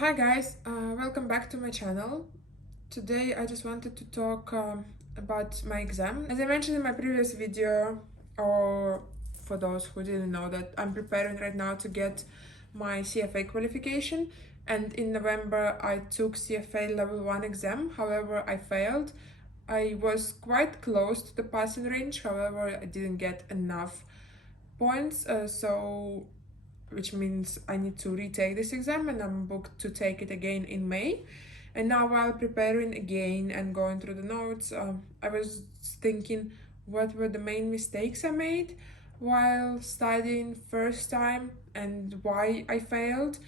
Hi guys, welcome back to my channel. Today I just wanted to talk about my exam. As I mentioned in my previous video, or for those who didn't know, that I'm preparing right now to get my CFA qualification, and in November I took CFA level 1 exam. However, I failed. I was quite close to the passing range, however I didn't get enough points, which means I need to retake this exam, and I'm booked to take it again in May. And now, while preparing again and going through the notes, I was thinking what were the main mistakes I made while studying first time and why I failed.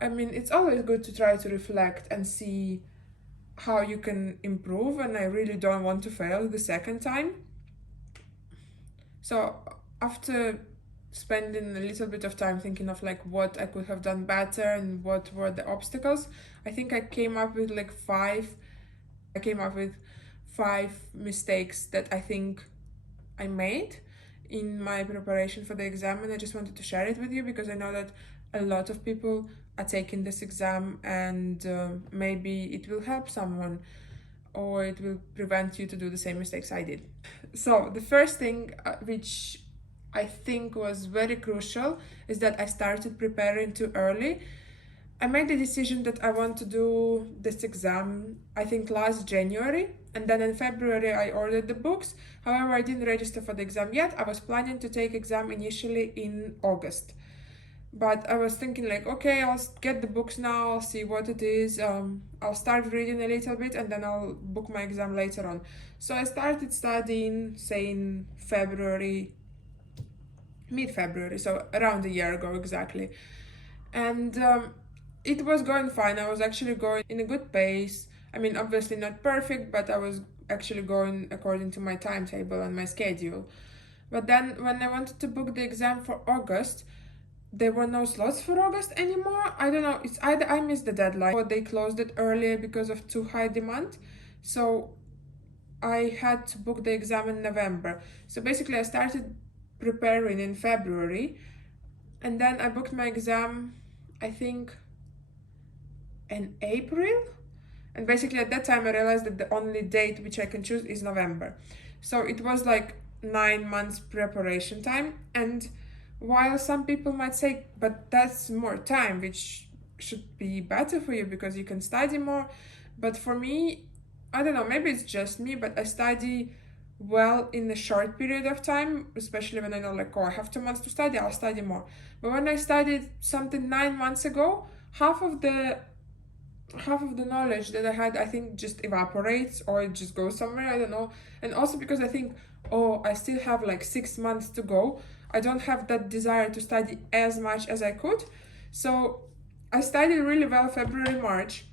I mean, it's always good to try to reflect and see how you can improve, and I really don't want to fail the second time. So after spending a little bit of time thinking of like what I could have done better and what were the obstacles, I think I came up with five mistakes that I think I made in my preparation for the exam, and I just wanted to share it with you because I know that a lot of people are taking this exam, and maybe it will help someone or it will prevent you to do the same mistakes I did. So the first thing which I think was very crucial is that I started preparing too early. I made the decision that I want to do this exam, I think last January, and then in February I ordered the books. However, I didn't register for the exam yet. I was planning to take exam initially in August. But I was thinking like, okay, I'll get the books now, I'll see what it is, I'll start reading a little bit and then I'll book my exam later on. So I started studying, say in mid-February, so around a year ago exactly. And it was going fine. I was actually going in a good pace. I mean, obviously not perfect, but I was actually going according to my timetable and my schedule. But then when I wanted to book the exam for August, there were no slots for August anymore. I don't know, it's either I missed the deadline or they closed it earlier because of too high demand. So I had to book the exam in November. So basically I started preparing in February, and then I booked my exam, I think, in April. And basically at that time I realized that the only date which I can choose is November. So it was like 9 months preparation time. And while some people might say, but that's more time, which should be better for you because you can study more. But for me, I don't know, maybe it's just me, but I study well in a short period of time, especially when I know like, oh, I have 2 months to study, I'll study more. But when I studied something 9 months ago, half of the knowledge that I had, I think, just evaporates or it just goes somewhere, I don't know. And also because I think, oh, I still have like 6 months to go, I don't have that desire to study as much as I could. So I studied really well February, March,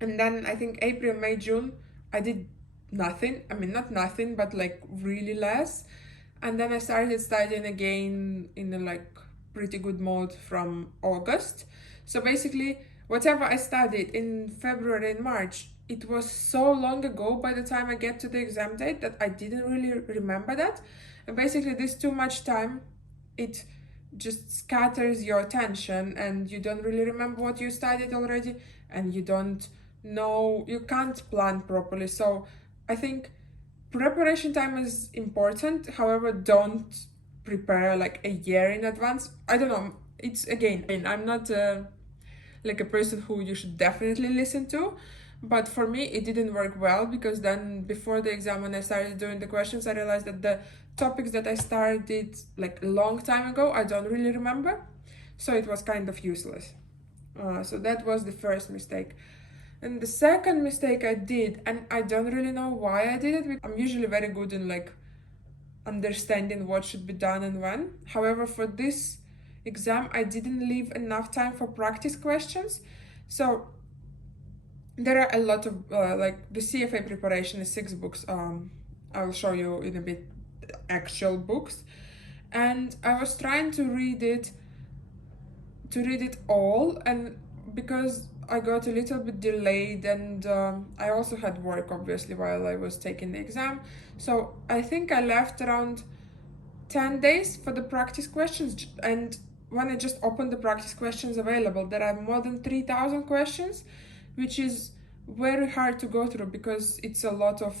and then I think April, May, June, I did nothing. I mean, not nothing, but like really less. And then I started studying again in a like pretty good mode from August. So basically, whatever I studied in February and March, it was so long ago by the time I get to the exam date that I didn't really remember that. And basically, this too much time, it just scatters your attention and you don't really remember what you studied already, and you can't plan properly. So I think preparation time is important. However, don't prepare like a year in advance. I don't know. It's again, I'm not like a person who you should definitely listen to. But for me, it didn't work well because then before the exam, when I started doing the questions, I realized that the topics that I started like a long time ago, I don't really remember. So it was kind of useless. So that was the first mistake. And the second mistake I did, and I don't really know why I did it, because I'm usually very good in like understanding what should be done and when. However, for this exam, I didn't leave enough time for practice questions. So there are a lot of like the CFA preparation is 6 books. I'll show you in a bit actual books, and I was trying to read it all, and because I got a little bit delayed, and I also had work obviously while I was taking the exam, so I think I left around 10 days for the practice questions, and when I just opened the practice questions available, there are more than 3,000 questions, which is very hard to go through because it's a lot of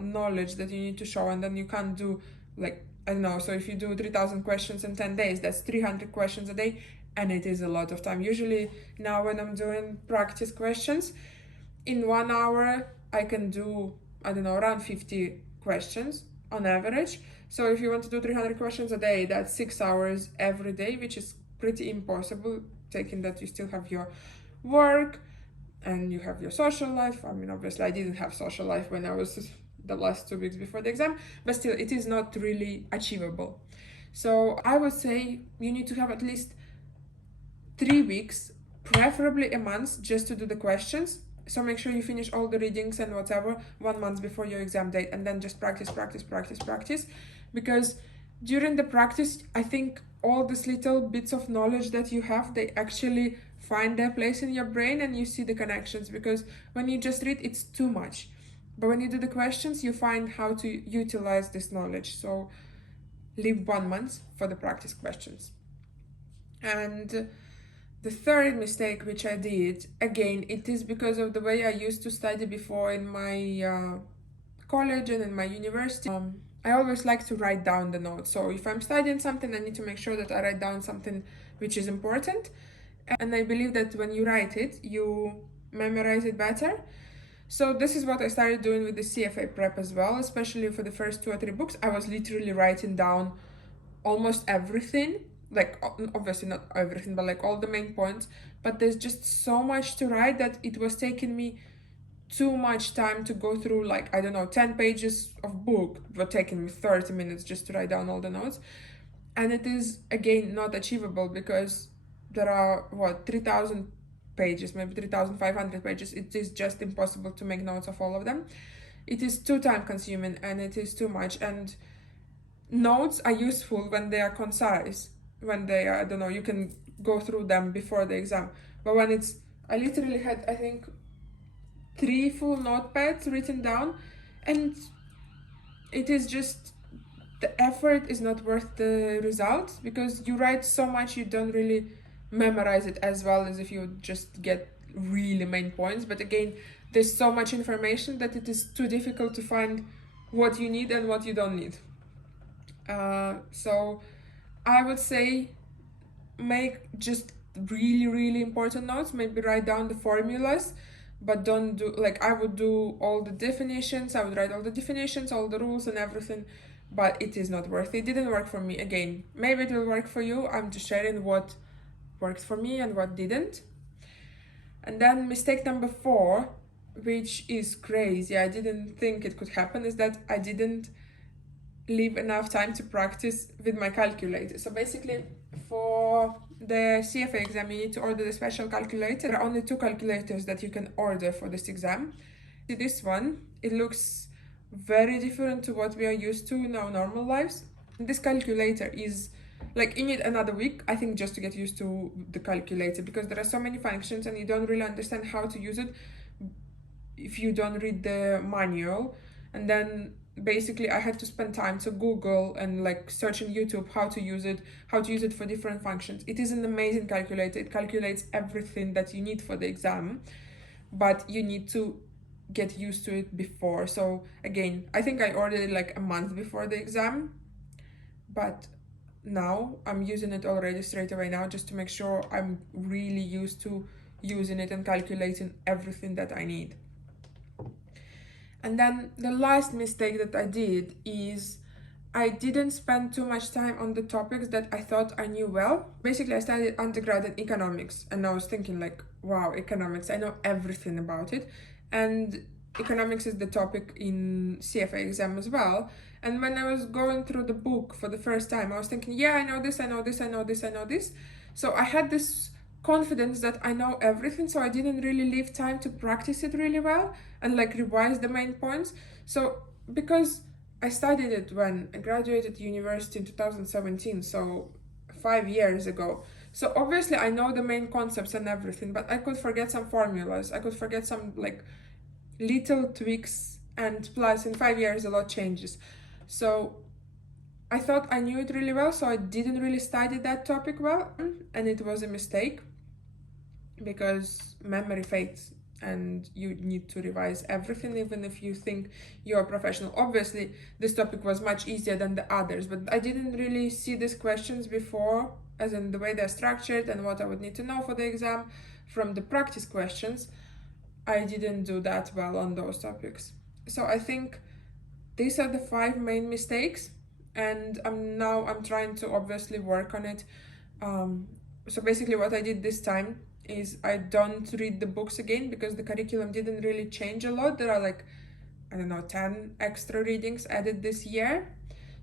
knowledge that you need to show, and then you can't do like, I don't know, so if you do 3,000 questions in 10 days, that's 300 questions a day, and it is a lot of time. Usually now when I'm doing practice questions, in 1 hour I can do, I don't know, around 50 questions on average. So if you want to do 300 questions a day, that's 6 hours every day, which is pretty impossible, taking that you still have your work and you have your social life. I mean, obviously I didn't have social life when I was the last 2 weeks before the exam, but still it is not really achievable. So I would say you need to have at least 3 weeks, preferably a month, just to do the questions. So make sure you finish all the readings and whatever 1 month before your exam date, and then just practice, because during the practice, I think all these little bits of knowledge that you have, they actually find their place in your brain and you see the connections, because when you just read, it's too much. But when you do the questions, you find how to utilize this knowledge. So leave 1 month for the practice questions. And the third mistake which I did, again, it is because of the way I used to study before in my college and in my university. I always like to write down the notes. So if I'm studying something, I need to make sure that I write down something which is important. And I believe that when you write it, you memorize it better. So this is what I started doing with the CFA prep as well, especially for the first 2 or 3 books. I was literally writing down almost everything, like obviously not everything, but like all the main points. But there's just so much to write that it was taking me too much time to go through, like, I don't know, 10 pages of book, but taking me 30 minutes just to write down all the notes. And it is, again, not achievable because there are, 3,000 pages, maybe 3,500 pages. It is just impossible to make notes of all of them. It is too time consuming and it is too much. And notes are useful when they are concise, when they are, I don't know, you can go through them before the exam. But when it's, I literally had, I think, 3 full notepads written down, and it is just, the effort is not worth the result, because you write so much, you don't really memorize it as well as if you just get really main points. But again, there's so much information that it is too difficult to find what you need and what you don't need. So I would say make just really important notes, maybe write down the formulas, but don't do, like, I would do all the definitions, I would write all the definitions, all the rules and everything, but it is not worth it. It didn't work for me. Again, maybe it will work for you. I'm just sharing what worked for me and what didn't. And then mistake number 4, which is crazy, I didn't think it could happen, is that I didn't leave enough time to practice with my calculator. So basically, for the CFA exam, you need to order the special calculator. There are only 2 calculators that you can order for this exam. This one, it looks very different to what we are used to in our normal lives. This calculator is, like, you need another week, I think, just to get used to the calculator, because there are so many functions and you don't really understand how to use it if you don't read the manual. And then basically I had to spend time to Google and like search on YouTube how to use it for different functions. It is an amazing calculator. It calculates everything that you need for the exam, but you need to get used to it before. So again, I think I ordered it like a month before the exam, but now I'm using it already straight away now, just to make sure I'm really used to using it and calculating everything that I need. And then the last mistake that I did is I didn't spend too much time on the topics that I thought I knew well. Basically, I studied undergrad in economics, and I was thinking like, wow, economics, I know everything about it. And economics is the topic in CFA exam as well. And when I was going through the book for the first time, I was thinking, yeah, I know this. So I had this confidence that I know everything, so I didn't really leave time to practice it really well and like revise the main points. So because I studied it when I graduated university in 2017, so 5 years ago, so obviously I know the main concepts and everything, but I could forget some formulas, I could forget some like little tweaks, and plus in 5 years a lot changes. So I thought I knew it really well, so I didn't really study that topic well, and it was a mistake because memory fades and you need to revise everything even if you think you're a professional. Obviously this topic was much easier than the others, but I didn't really see these questions before, as in the way they're structured and what I would need to know for the exam from the practice questions. I didn't do that well on those topics. So I think these are the 5 main mistakes, and I'm trying to obviously work on it. So basically what I did this time is I don't read the books again because the curriculum didn't really change a lot. There are like, I don't know, 10 extra readings added this year.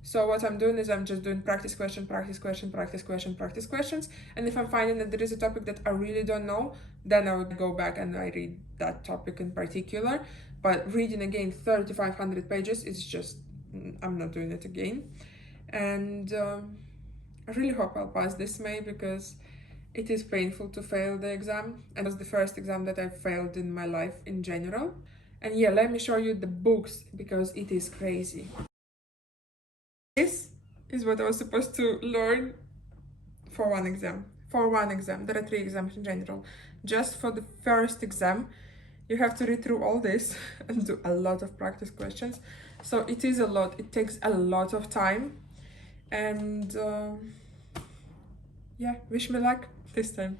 So what I'm doing is I'm just doing practice question, practice question, practice question, practice questions. And if I'm finding that there is a topic that I really don't know, then I would go back and I read that topic in particular. But reading again 3,500 pages is just, I'm not doing it again. And I really hope I'll pass this May because it is painful to fail the exam. And it was the first exam that I failed in my life in general. And yeah, let me show you the books because it is crazy. This is what I was supposed to learn for one exam. For one exam. There are 3 exams in general. Just for the first exam, you have to read through all this and do a lot of practice questions. So it is a lot. It takes a lot of time. And yeah, wish me luck this time.